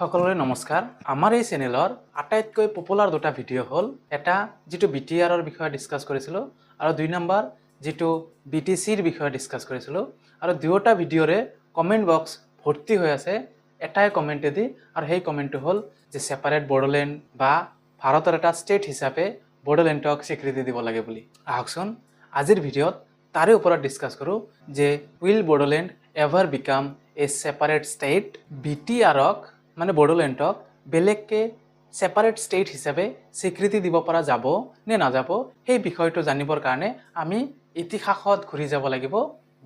সকলোৰে নমস্কাৰ। আমাৰ এই চেনেলৰ আটাইতকৈ পপুলাৰ দুটা ভিডিঅ' হ'ল এটা যিটো BTRৰ বিষয়ে ডিছকাছ কৰিছিলোঁ আৰু 2 নম্বৰ যিটো BTCৰ বিষয়ে ডিছকাছ কৰিছিলোঁ আৰু দুয়োটা ভিডিঅ'ৰে কমেণ্ট বক্স ভৰ্তি হৈ আছে এটাই কমেণ্টেদি আৰু সেই কমেণ্টটো হ'ল যে ছেপাৰেট বড়োলেণ্ড বা ভাৰতৰ এটা ষ্টেট হিচাপে বড়োলেণ্ডক স্বীকৃতি দিব লাগে বুলি। আহকচোন আজিৰ ভিডিঅ'ত তাৰে ওপৰত ডিছকাছ কৰোঁ যে will Bodoland ever become a separate state. BTRক মানে বড়োলেণ্ডক বেলেগকে ছেপাৰেট ষ্টেট হিচাপে স্বীকৃতি দিব পৰা যাব নে নাযাব সেই বিষয়টো জানিবৰ কাৰণে আমি ইতিহাসত ঘূৰি যাব লাগিব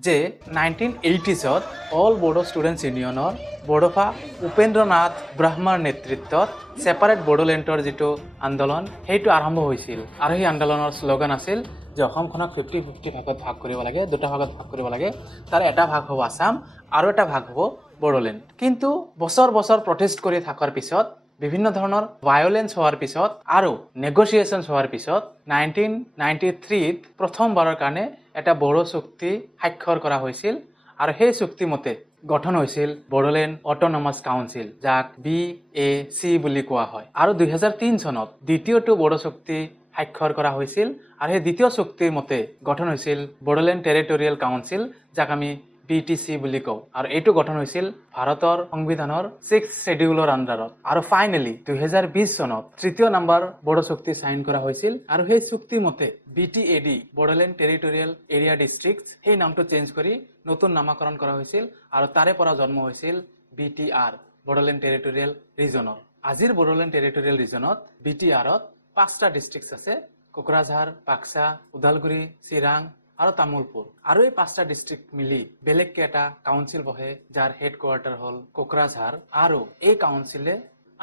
যে 1980sত অল বড়ো ষ্টুডেণ্টছ ইউনিয়নৰ বড়োফা উপেন্দ্ৰনাথ ব্ৰাহ্মাৰ নেতৃত্বত ছেপাৰেট বড়োলেণ্ডৰ যিটো আন্দোলন সেইটো আৰম্ভ হৈছিল আৰু সেই আন্দোলনৰ শ্লোগান আছিল যে অসমখনক 50-50 ভাগত ভাগ কৰিব লাগে, দুটা ভাগত ভাগ কৰিব লাগে। তাৰ এটা ভাগ হ'ব আসাম আৰু এটা ভাগ হ'ব বড়োলেণ্ড। কিন্তু বছৰ বছৰ প্ৰটেষ্ট কৰি থকাৰ পিছত বিভিন্ন ধৰণৰ ভায়োলেন্স হোৱাৰ পিছত আৰু নেগোচিয়েশ্যনছ হোৱাৰ পিছত 1993ত প্ৰথমবাৰৰ কাৰণে এটা বড়ো চুক্তি স্বাক্ষৰ কৰা হৈছিল আৰু সেই চুক্তি মতে গঠন হৈছিল বড়োলেণ্ড অট'নমাছ কাউন্সিল, যাক BAC বুলি কোৱা হয়। আৰু 2003 চনত দ্বিতীয়টো বড়ো চুক্তি স্বাক্ষৰ কৰা হৈছিল আৰু সেই দ্বিতীয় চুক্তিৰ মতে গঠন হৈছিল বড়োলেণ্ড টেৰিটৰিয়েল কাউন্সিল, যাক আমি BTC বুলি কওঁ আৰু এইটো গঠন হৈছিল ভাৰতৰ সংবিধানৰ 6th শ্বেডিউলৰ আণ্ডাৰত। আৰু ফাইনেলি 2020 চনত তৃতীয় নম্বৰ বড়ো চুক্তি সাইন কৰা হৈছিল আৰু সেই চুক্তি মতে BTAD Bodoland territorial area districts সেই নামটো চেঞ্জ কৰি নতুন নামাকৰণ কৰা হৈছিল আৰু তাৰে পৰা জন্ম হৈছিল BTR বড়োলেণ্ড টেৰিটৰিয়েল ৰিজনৰ। আজিৰ বড়োলেণ্ড টেৰিটৰিয়েল ৰিজনত BTRত 5টা ডিষ্ট্ৰিক্টছ আছে: কোকৰাঝাৰ, বাক্সা, ওদালগুৰি, চিৰাং আৰু তামুলপুৰ। আৰু এই 5টা ডিষ্ট্ৰিক্ট মিলি বেলেগকে এটা কাউন্সিল বহে যাৰ হেড কোৱাৰ্টাৰ হ'ল কোকৰাঝাৰ আৰু এই কাউন্সিলে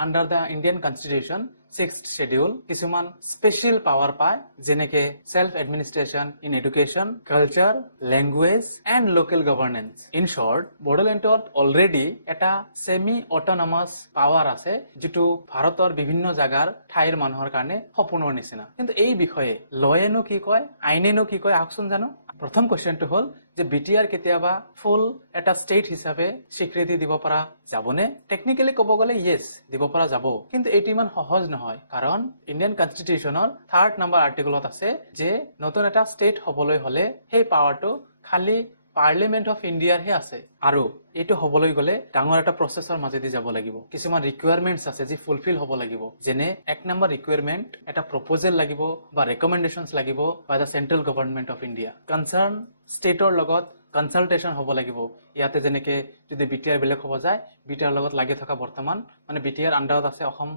under the Indian constitution 6th schedule কিছুমান স্পেচিয়েল পাৱাৰ পায়, যেনেকে self administration in education, culture, language and local governance. In short, বড়োলেণ্ডত অলৰেডি এটা ছেমি অট'নমাছ পাৱাৰ আছে যিটো ভাৰতৰ বিভিন্ন জাগাৰ ঠাইৰ মানুহৰ কাৰণে সপোনৰ নিচিনা। কিন্তু এই বিষয়ে লয়েনো কি কয়, আইনেনো কি কয়, আহকচোন জানো। প্ৰথম কুৱেশ্যনটো হ'ল যে BTR কেতিয়াবা ফুল এটা ষ্টেট হিচাপে স্বীকৃতি দিব পৰা যাবনে? টেকনিকেলি ক'ব গ'লে য়েছ, দিব পৰা যাব, কিন্তু এইটো ইমান সহজ নহয়। কাৰণ ইণ্ডিয়ান কনষ্টিটিউশ্যনৰ 3rd নম্বৰ আৰ্টিকলত আছে যে নতুন এটা ষ্টেট হ'বলৈ হ'লে সেই পাৱাৰটো খালি পাৰ্লিমেণ্ট অফ ইণ্ডিয়াৰহে আছে আৰু এইটো হ'বলৈ গ'লে ডাঙৰ এটা প্ৰচেছৰ মাজেদি যাব লাগিব। কিছুমান ৰিকুৱাৰমেণ্টছ আছে যি ফুলফিল হ'ব লাগিব, যেনে 1 নম্বৰ ৰিকুৱাৰমেণ্ট এটা প্ৰপ'জেল লাগিব বা ৰেকমেণ্ডেশ্যনছ লাগিব by the central government of India. Concern ষ্টেটৰ লগত কনচাল্টেশ্যন হ'ব লাগিব। ইয়াতে যেনেকৈ যদি BTR বেলেগ হ'ব যায়, BTR লগত লাগি থকা বৰ্তমান মানে BTR আণ্ডাৰত আছে অসম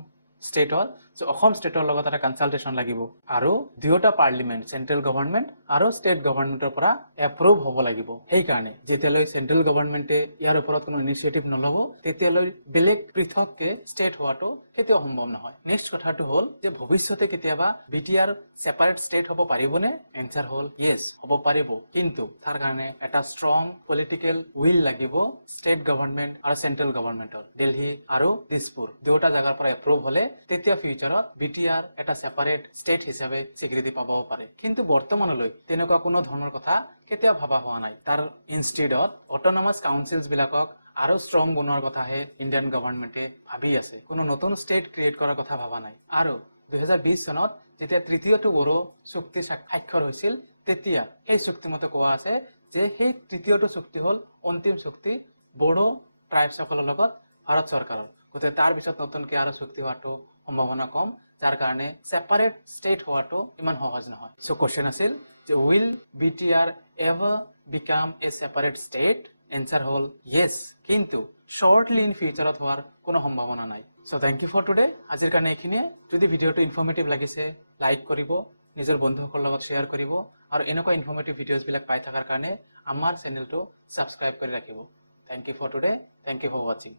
ষ্টেটৰ, চ' অসম ষ্টেটৰ লগত এটা কনচাল্টেশ্যন লাগিব আৰু দুয়োটা পাৰ্লিমেণ্ট, চেণ্ট্ৰেল গভৰ্ণমেণ্ট আৰু ষ্টেট গভৰ্ণমেণ্টৰ পৰা এপ্ৰুভ হ'ব লাগিব। সেইকাৰণে যেতিয়ালৈ চেণ্ট্ৰেল গভৰ্ণমেণ্টে ইয়াৰ ওপৰত কোনো ইনিচিয়েটিভ নল'ব তেতিয়ালৈ বেলেগ পৃথককে ষ্টেট হোৱাটো কেতিয়াও সম্ভৱ নহয়। নেক্সট কথাটো হ'ল যে ভৱিষ্যতে কেতিয়াবা BTR ছেপাৰেট ষ্টেট হ'ব পাৰিবনে? এনচাৰ হ'ল য়েছ, হ'ব পাৰিব, কিন্তু তাৰ কাৰণে এটা ষ্ট্ৰং পলিটিকেল উইল লাগিব ষ্টেট গভৰ্ণমেণ্ট আৰু চেণ্ট্ৰেল গভৰ্ণমেণ্টৰ। দিল্লী আৰু দিছপুৰ দুয়োটা জাগাৰ পৰা এপ্ৰুভ হ'লে তেতিয়া ফিউচাৰত BTR এটা ছেপাৰেট ষ্টেট হিচাপে স্বীকৃতি পাবও পাৰে। কিন্তু বৰ্তমানলৈ তেনেকুৱা কোনো ধৰণৰ কথা কেতিয়াও ভাবা হোৱা নাই। তাৰ ইনষ্টেডত অট'নমাছ কাউন্সিলছ বিলাকক আৰু ষ্ট্ৰং বনোৱাৰ কথাহে ইণ্ডিয়ান গভৰ্ণমেণ্টে ভাবি আছে, কোনো নতুন ষ্টেট ক্ৰিয়েট কৰাৰ কথা ভাবা নাই। আৰু 2020 চনত যেতিয়া তৃতীয়টো বড়ো চুক্তি স্বাক্ষৰ হৈছিল তেতিয়া সেই চুক্তিমতে কোৱা আছে যে সেই তৃতীয়টো চুক্তি হ'ল অন্তিম চুক্তি বড়ো ট্ৰাইবছসকলৰ লগত ভাৰত চৰকাৰৰ। গতিকে তাৰ পিছত নতুনকৈ আৰু চুক্তি হোৱাটো সম্ভাৱনা কম, যাৰ কাৰণে ছেপাৰেট ষ্টেট হোৱাটো ইমান সহজ নহয়। চ' কুৱেশ্যন আছিল যে will BTR ever become a separate state? Answer হ'ল য়েছ, কিন্তু শ্বৰ্টলি ইন ফিউচাৰত হোৱাৰ কোনো সম্ভাৱনা নাই। চ' থেংক ইউ ফৰ টুডে। আজিৰ কাৰণে এইখিনিয়ে। যদি ভিডিঅ'টো ইনফৰ্মেটিভ লাগিছে লাইক কৰিব, নিজৰ বন্ধুসকলৰ লগত শ্বেয়াৰ কৰিব আৰু এনেকুৱা ইনফৰ্মেটিভ ভিডিঅ'ছবিলাক পাই থকাৰ কাৰণে আমাৰ চেনেলটো ছাবস্ক্ৰাইব কৰি ৰাখিব। Thank you for today. Thank you for ৱাচিং।